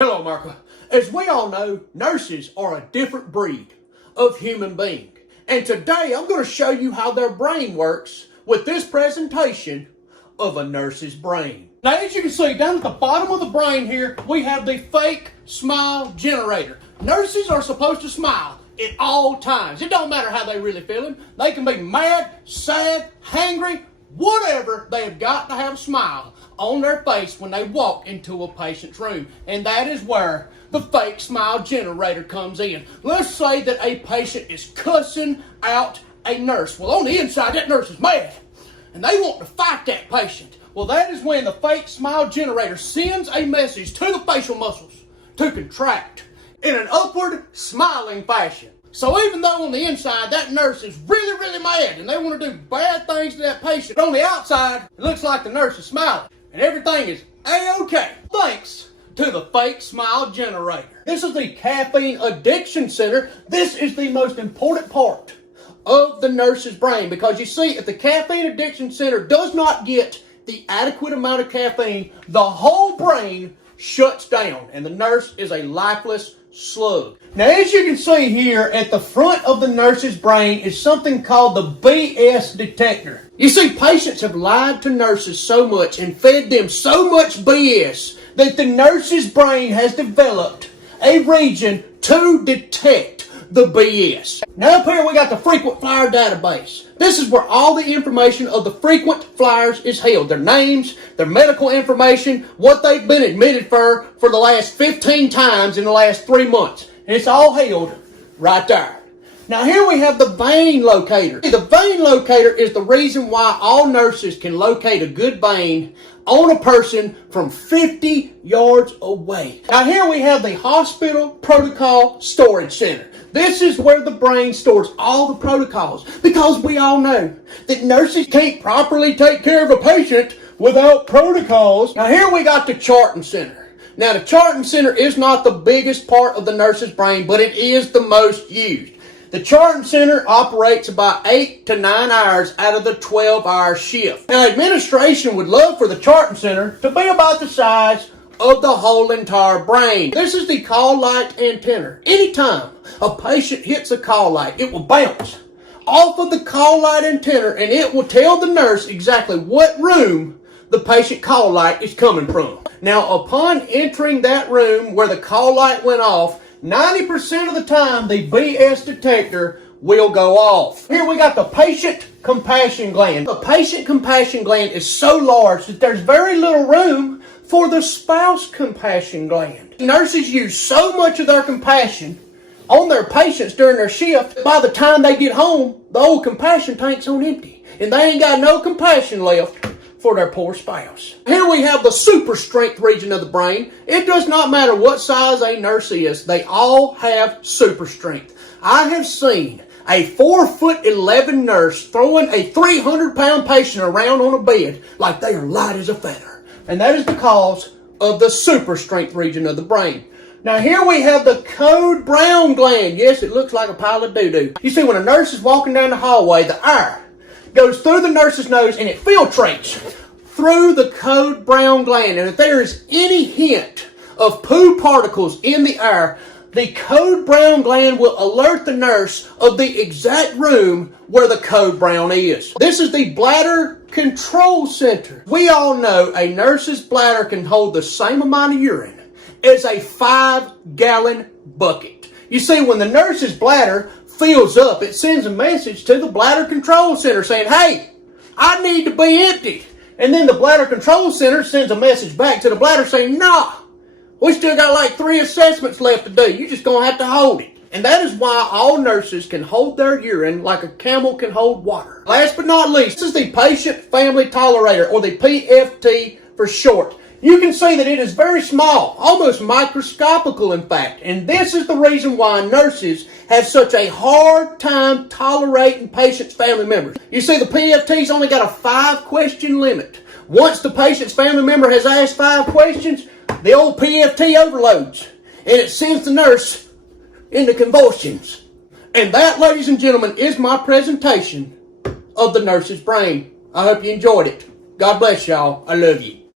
Hello, America. As we all know, nurses are a different breed of human being. And today I'm going to show you how their brain works with this presentation of a nurse's brain. Now, as you can see, down at the bottom of the brain here, we have the fake smile generator. Nurses are supposed to smile at all times. It don't matter how they really feeling. They can be mad, sad, hangry, whatever. They have got to have a smile on their face when they walk into a patient's room. And that is where the fake smile generator comes in. Let's say that a patient is cussing out a nurse. Well, on the inside, that nurse is mad, and they want to fight that patient. Well, that is when the fake smile generator sends a message to the facial muscles to contract in an upward smiling fashion. So even though on the inside that nurse is really, really mad and they want to do bad things to that patient, on the outside it looks like the nurse is smiling and everything is A-OK. Thanks to the fake smile generator. This is the caffeine addiction center. This is the most important part of the nurse's brain, because you see, if the caffeine addiction center does not get the adequate amount of caffeine, the whole brain shuts down and the nurse is a lifeless slug. Now, as you can see here at the front of the nurse's brain is something called the BS detector. You see, patients have lied to nurses so much and fed them so much BS that the nurse's brain has developed a region to detect the BS. Now up here we got the frequent flyer database. This is where all the information of the frequent flyers is held. Their names, their medical information, what they've been admitted for the last 15 times in the last 3 months. And it's all held right there. Now here we have the vein locator. The vein locator is the reason why all nurses can locate a good vein on a person from 50 yards away. Now here we have the hospital protocol storage center. This is where the brain stores all the protocols, because we all know that nurses can't properly take care of a patient without protocols. Now here we got the charting center. Now the charting center is not the biggest part of the nurse's brain, but it is the most used. The charting center operates about 8 to 9 hours out of the 12-hour shift. Now, administration would love for the charting center to be about the size of the whole entire brain. This is the call light antenna. Anytime a patient hits a call light, it will bounce off of the call light antenna and it will tell the nurse exactly what room the patient call light is coming from. Now, upon entering that room where the call light went off, 90% of the time, the BS detector will go off. Here we got the patient compassion gland. The patient compassion gland is so large that there's very little room for the spouse compassion gland. Nurses use so much of their compassion on their patients during their shift, by the time they get home, the old compassion tank's on empty. And they ain't got no compassion left for their poor spouse. Here we have the super strength region of the brain. It does not matter what size a nurse is, they all have super strength. I have seen a 4'11" nurse throwing a 300-pound patient around on a bed like they are light as a feather. And that is because of the super strength region of the brain. Now here we have the Code Brown gland. Yes, it looks like a pile of doo-doo. You see, when a nurse is walking down the hallway, the air goes through the nurse's nose and it filtrates through the Code Brown gland. And if there is any hint of poo particles in the air, the Code Brown gland will alert the nurse of the exact room where the Code Brown is. This is the bladder control center. We all know a nurse's bladder can hold the same amount of urine as a 5-gallon bucket. You see, when the nurse's bladder fills up, it sends a message to the bladder control center saying, hey, I need to be emptied. And then the bladder control center sends a message back to the bladder saying, nah, we still got like 3 assessments left to do. You're just going to have to hold it. And that is why all nurses can hold their urine like a camel can hold water. Last but not least, this is the patient family tolerator, or the PFT for short. You can see that it is very small, almost microscopical in fact. And this is the reason why nurses have such a hard time tolerating patients' family members. You see, the PFT's only got a 5-question limit. Once the patient's family member has asked 5 questions, the old PFT overloads and it sends the nurse into convulsions. And that, ladies and gentlemen, is my presentation of the nurse's brain. I hope you enjoyed it. God bless y'all. I love you.